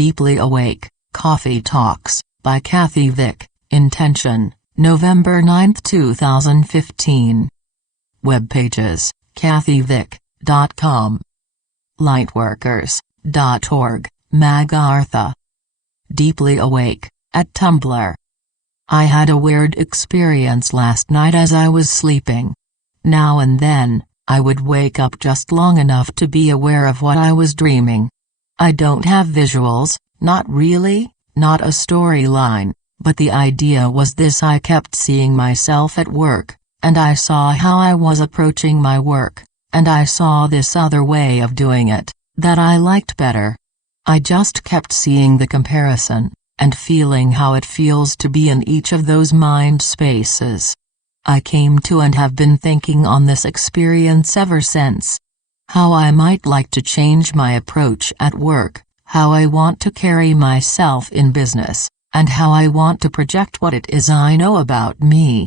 Deeply Awake, Coffee Talks, by Kathy Vick, Intention, November 9, 2015. Web pages, kathyvick.com. Lightworkers.org, Magartha. Deeply Awake, at Tumblr. I had a weird experience last night as I was sleeping. Now and then, I would wake up just long enough to be aware of what I was dreaming. I don't have visuals, not really, not a storyline, but the idea was this: I kept seeing myself at work, and I saw how I was approaching my work, and I saw this other way of doing it, that I liked better. I just kept seeing the comparison, and feeling how it feels to be in each of those mind spaces. I came to and have been thinking on this experience ever since. How I might like to change my approach at work, how I want to carry myself in business, and how I want to project what it is I know about me.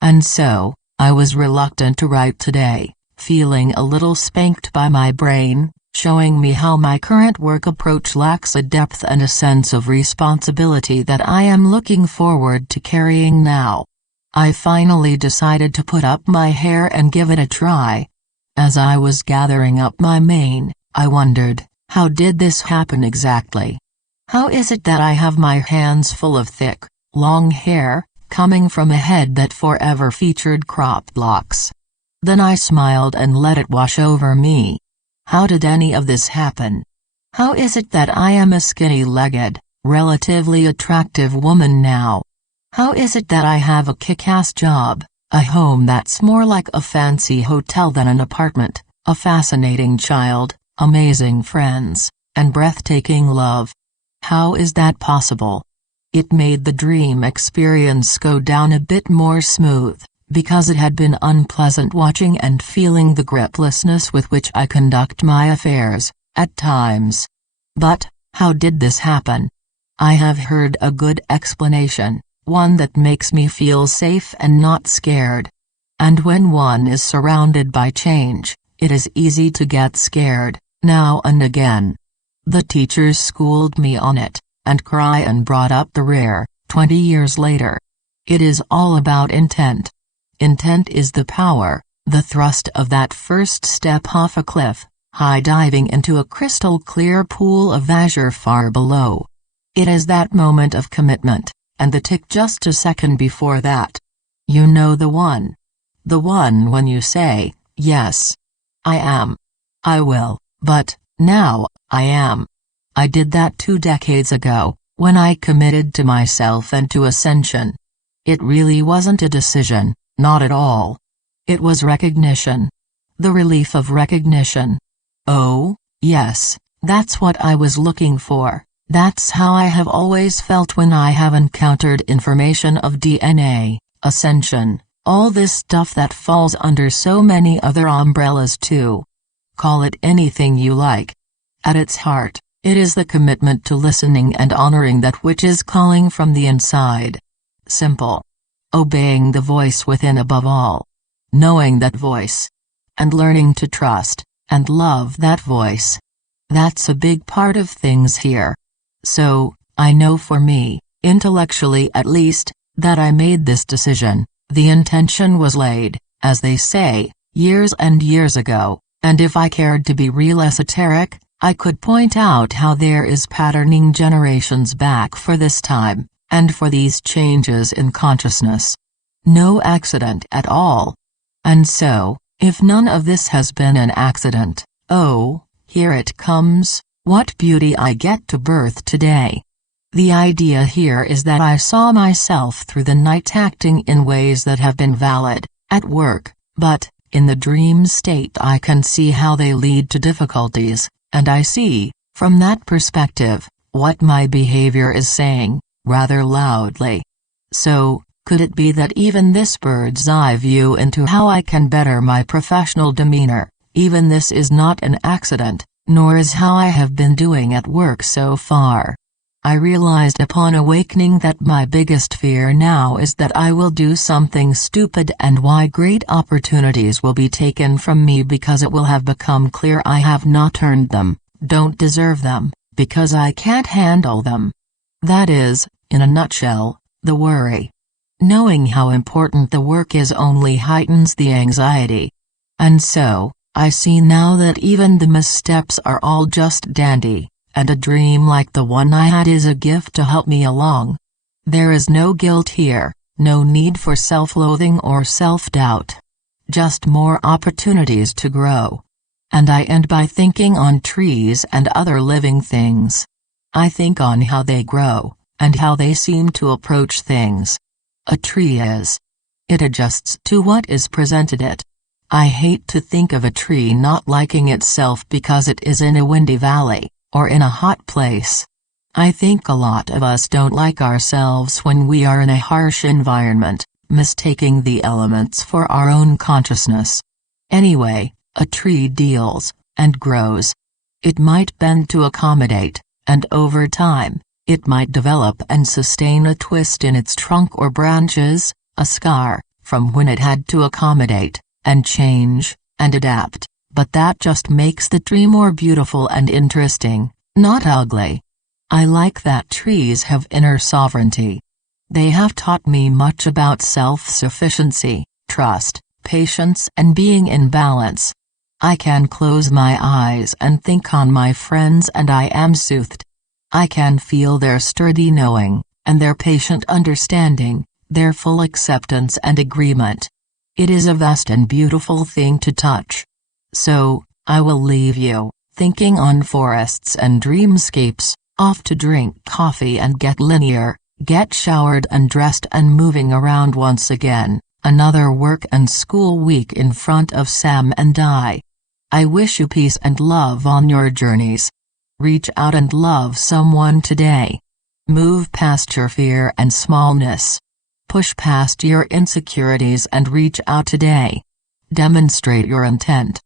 And so, I was reluctant to write today, feeling a little spanked by my brain, showing me how my current work approach lacks a depth and a sense of responsibility that I am looking forward to carrying now. I finally decided to put up my hair and give it a try. As I was gathering up my mane, I wondered, how did this happen exactly? How is it that I have my hands full of thick, long hair, coming from a head that forever featured cropped locks? Then I smiled and let it wash over me. How did any of this happen? How is it that I am a skinny-legged, relatively attractive woman now? How is it that I have a kick-ass job, a home that's more like a fancy hotel than an apartment, a fascinating child, amazing friends, and breathtaking love? How is that possible? It made the dream experience go down a bit more smooth, because it had been unpleasant watching and feeling the griplessness with which I conduct my affairs, at times. But, how did this happen? I have heard a good explanation, one that makes me feel safe and not scared. And when one is surrounded by change, it is easy to get scared, now and again. The teachers schooled me on it, and cry and brought up the rear, 20 years later. It is all about intent. Intent is the power, the thrust of that first step off a cliff, high diving into a crystal clear pool of azure far below. It is that moment of commitment, and the tick just a second before that. You know the one. The one when you say, yes. I am. I will, but, now, I am. I did that 2 decades ago, when I committed to myself and to ascension. It really wasn't a decision, not at all. It was recognition. The relief of recognition. Oh, yes, that's what I was looking for. That's how I have always felt when I have encountered information of DNA, ascension, all this stuff that falls under so many other umbrellas too. Call it anything you like. At its heart, it is the commitment to listening and honoring that which is calling from the inside. Simple. Obeying the voice within above all. Knowing that voice. And learning to trust, and love that voice. That's a big part of things here. So, I know for me, intellectually at least, that I made this decision. The intention was laid, as they say, years and years ago, and if I cared to be real esoteric, I could point out how there is patterning generations back for this time, and for these changes in consciousness. No accident at all. And so, if none of this has been an accident, oh, here it comes. What beauty I get to birth today. The idea here is that I saw myself through the night acting in ways that have been valid, at work, but, in the dream state I can see how they lead to difficulties, and I see, from that perspective, what my behavior is saying, rather loudly. So, could it be that even this bird's eye view into how I can better my professional demeanor, even this is not an accident? Nor is how I have been doing at work so far. I realized upon awakening that my biggest fear now is that I will do something stupid and why great opportunities will be taken from me because it will have become clear I have not earned them, don't deserve them, because I can't handle them. That is, in a nutshell, the worry. Knowing how important the work is only heightens the anxiety. And so, I see now that even the missteps are all just dandy, and a dream like the one I had is a gift to help me along. There is no guilt here, no need for self-loathing or self-doubt. Just more opportunities to grow. And I end by thinking on trees and other living things. I think on how they grow, and how they seem to approach things. A tree is. It adjusts to what is presented it. I hate to think of a tree not liking itself because it is in a windy valley, or in a hot place. I think a lot of us don't like ourselves when we are in a harsh environment, mistaking the elements for our own consciousness. Anyway, a tree deals, and grows. It might bend to accommodate, and over time, it might develop and sustain a twist in its trunk or branches, a scar, from when it had to accommodate, and change, and adapt, but that just makes the tree more beautiful and interesting, not ugly. I like that trees have inner sovereignty. They have taught me much about self-sufficiency, trust, patience and being in balance. I can close my eyes and think on my friends and I am soothed. I can feel their sturdy knowing, and their patient understanding, their full acceptance and agreement. It is a vast and beautiful thing to touch. So, I will leave you, thinking on forests and dreamscapes, off to drink coffee and get linear, get showered and dressed and moving around once again, another work and school week in front of Sam and I. I wish you peace and love on your journeys. Reach out and love someone today. Move past your fear and smallness. Push past your insecurities and reach out today. Demonstrate your intent.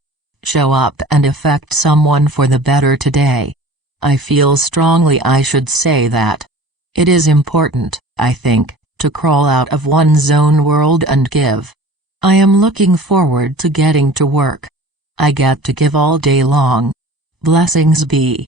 Show up and affect someone for the better today. I feel strongly I should say that. It is important, I think, to crawl out of one's own world and give. I am looking forward to getting to work. I get to give all day long. Blessings be.